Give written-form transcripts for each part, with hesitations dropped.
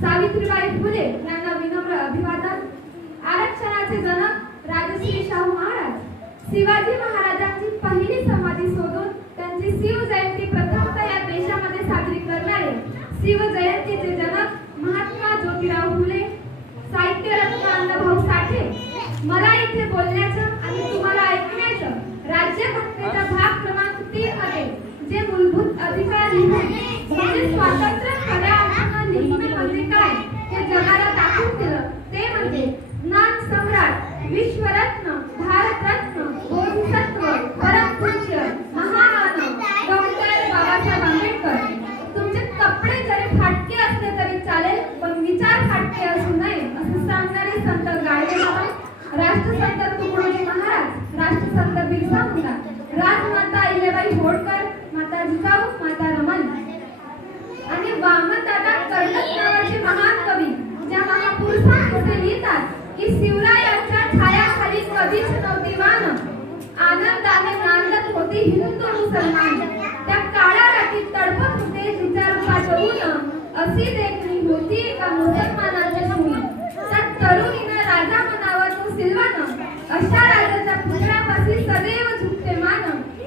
सावित्रीबाई फुले यांना विनम्र अभिवादन. आरक्षणाचे जनक राजश्री शाहू महाराज. शिवाजी महाराजांची पहिली समाधी शोधून त्यांची शिवजयंती प्रथमतः या देशामध्ये साजरी करणारे शिवजयंतीचे जनक महात्मा ज्योतिराव फुले. साहित्यरत्न अण्णाभाऊ साठे. मला इथे बोलण्याचं आणि तुम्हाला ऐकण्याचं राज्यघटनेचा भाग क्रमांक 3 मध्ये जे मूलभूत अधिकार म्हणजे स्वातंत्र्य खऱ्या अर्थानं लिहिणं म्हणजे काय हे जगाला दाखवून दिलं ते म्हणजे ज्ञान सम्राट, विश्वरत्न, भारतरत्न, बोधिसत्व, परमपूज्य, महामानव डॉक्टर बाबासाहेब आंबेडकर. तुमचे कपडे जरी फाटके असले तरी चालेल पण विचार फाटके असू नये असं सांगणारे संत गाडगेबाबा, राष्ट्रसंत तुकडोजी महाराज, राष्ट्रसंत बिरसा मुंडा, राजमाता अहिल्याबाई होळकर, माता जिजाऊ, माता रमण आणि वामनदादा कर्णक नावाचे महान कवी ज्या महापुरुषांचे लिहितात की शिवरायांच्या छायाखाली कधीच नव्हती मान, आनंदाने नांदत होती हिंदू मुसलमान. त्या काळ्या रात्री तडपत होते विचार पाठवून, अशी देखणी होती एका मुसलमानाच्या शिवून. त्या तरुणीनं राजा म्हणावा तो सिल्वान, अशा राजाच्या पुतळ्यापाशी सदैव झुकते मान.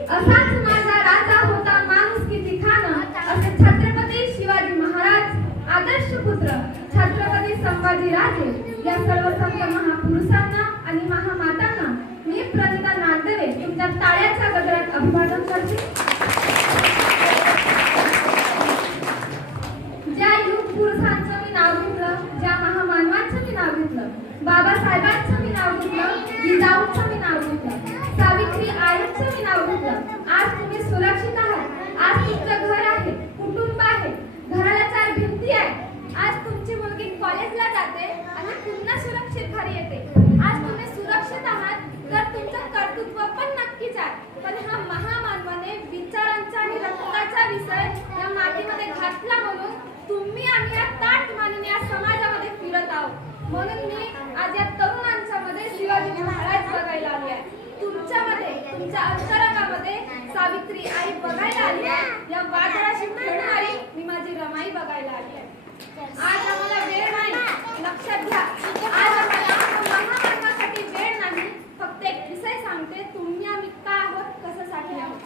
असाच माझा राजा होता माणुसकीची खान, असे छत्रपती शिवाजी महाराज आदर्श पुत्र छत्रपती संभाजी राजे या सर्व संत महापुरुषांना आणि महामातांना मी प्रणिता नांदवे तुमच्या टाळ्याच्या गजरात अभिवादन करते. ज्या युग पुरुषांचं मी नाव घेतलं, ज्या महामानवांचं मी नाव घेतलं, बाबासाहेबांचं मी नाव घेतलं, जिजाऊंचं मी नाव घेतलं, सावित्री आईंचं मी नाव घेतलं. आज तुम्ही सुरक्षित आहात. आज तुमचं घर आहे, कुटुंब आहे, घराला 4 भिंती आहेत. आज तुमची मुलगी कॉलेजला जाते आणि पुन्हा सुरक्षित घरी येते. आज तुम्ही सुरक्षित आहात तर तुमचं कर्तृत्व पण नक्कीच आहे. पण हा महामानवाने विचारांचा आणि रक्ताचा विषय या मातीमध्ये घातला म्हणून तुम्ही आम्ही या ताट मानून या समाजामध्ये फिरत आहोत. म्हणून मी आज या तरुणांच्या मध्ये शिवाजी महाराज बघायला आली आहे. तुमच्यामध्ये तुमच्या अंतरंगामध्ये सावित्री आई बघायला आली आहे. या वादळाशी खेळणारी मी माझी रमाई बघायला आली आहे. आज आम्हाला वेळ नाही, लक्षात घ्या. आज आम्हाला महामानवासाठी वेळ नाही. फक्त एक विषय सांगते, तुम्ही आम्ही का आहोत, कशासाठी आहोत.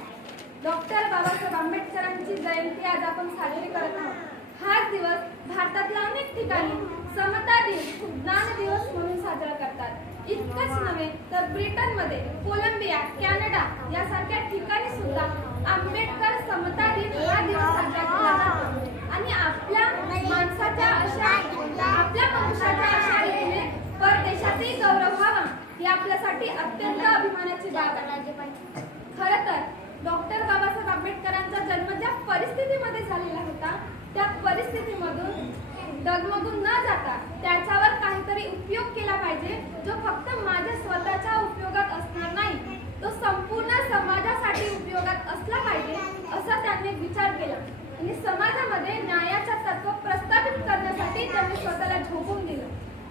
डॉक्टर बाबासाहेब आंबेडकरांची जयंती आज आपण साजरी करत आहोत. हाच दिवस भारतातल्या अनेक ठिकाणी समता दिन, ज्ञान दिवस म्हणून साजरा करतात. इतकंच नव्हे तर ब्रिटनमध्ये, कोलंबिया, कॅनडा यासारख्या ठिकाणी सुद्धा आंबेडकर समता दिन हा दिवस साजरा केला जातो. आणि आपल्या मनुष्याच्या अशा रीतीने परदेशातही गौरव व्हावा ही आपल्यासाठी अत्यंत अभिमानाची बाब आहे. खरं तर डॉक्टर बाबासाहेब आंबेडकरांचा जन्म ज्या परिस्थितीमध्ये झालेला होता त्या परिस्थितीमधून डगमगून न जाता त्याच्यावर काहीतरी उपयोग केला पाहिजे, जो फक्त माझ्या स्वतःच्या उपयोगात असणार नाही, तो संपूर्ण समाजासाठी उपयोगात असला पाहिजे असा त्यांनी विचार केला. आणि समाजामध्ये न्यायाचा तत्व प्रस्थापित करण्यासाठी त्यांनी स्वतःला झोकून दिलं.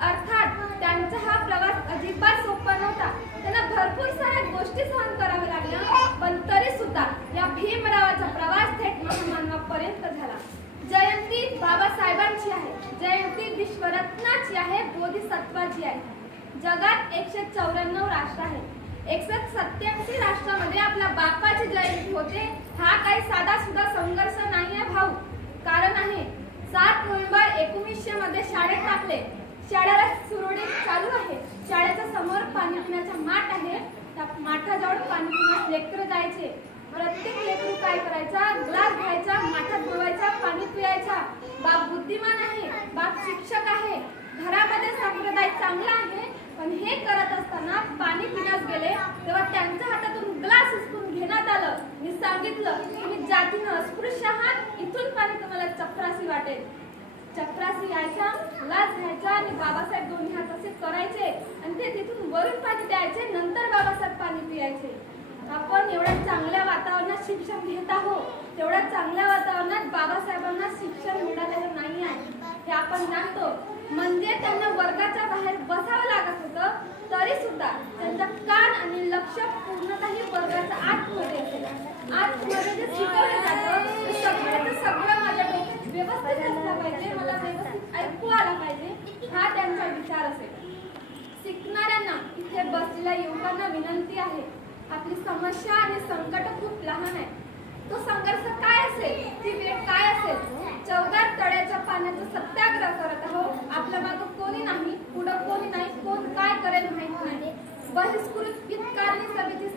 अर्थात त्यांचा हा प्रवास अजिबात सोपा नव्हता. त्यांना भरपूर साऱ्या गोष्टी सहन कराव्या लागल्या, पण तरी सुद्धा या भीमरावाचा प्रवास थेट महामानवापर्यंत झाला. जयंती बाबासाहेबांची आहे, जयंती विश्वरत्नाची आहे, बोधिसत्वाची आहे. जगात 194 राष्ट्र आहेत. 187 राष्ट्रामध्ये आपल्या बापाची जयंती होते. हा काही साधा सुद्धा संघर्ष नाहीये भाऊ. कारण आहे 7 नोव्हेंबर 1900 मध्ये शाळेत टाकले. शाळेला सुरळीत चालू आहे. शाळेच्या समोर पाणी पिण्याचा माठ आहे. त्या माठाजवळ पाणी पिण्यास लेकरं जायचे. प्रत्येक लेकरू काय करायचा, ग्लास घ्यायचा, माठात बुडवायचा, पाणी पियायचा. बाप बुद्धिमान आहे, बाप शिक्षक आहे, घरामध्ये संप्रदाय चांगला आहे. पण हे करत असताना पाणी पिण्यास गेले तेव्हा त्यांच्या हातातून ग्लास हिसकून ध्यानात आलं, मी सांगितलं तुम्ही जातीनं अस्पृश्य आहात, इथून पाणी तुम्हाला चपरासी वाटेल. चपरासी यायचा, लाच घ्यायचा आणि बाबासाहेब दोन्ही हात असे करायचे आणि ते तिथून वरून पाणी द्यायचे, नंतर बाबासाहेब पाणी पियायचे. आपण एवढ्या चांगल्या वातावरणात शिक्षण घेत आहोत, तेवढ्या चांगल्या वातावरणात बाबासाहेबांना शिक्षण मिळालेलं नाही आहे हे आपण जाणतो. म्हणजे त्यांना वर्गाच्या बाहेर बसावं लागत होतं, तरी सुद्धा त्यांचा कान आणि लक्ष पूर्णतः वर्गाच्या आतमध्ये असेल. आतमध्ये जे शिकवलं जातं ते सगळ्याचं सगळं माझ्या डोक्यात व्यवस्थित असलं पाहिजे, मला व्यवस्थित ऐकू आला पाहिजे, हा त्यांचा विचार असेल. शिकणाऱ्यांना इथे बसलेल्या युवकांना विनंती आहे, आपली समस्या आणि संकट खूप लहान आहे. तो संघर्ष काय असेल, ती वेळ काय असेल, 14 तळ्याच्या पाण्याचा सत्याग्रह करत आहोत. आपल्या मागं कोणी नाही, पुढं कोणी नाही, कोण काय करेल माहित नाही. बहिष्कृत पितकारणी सभेची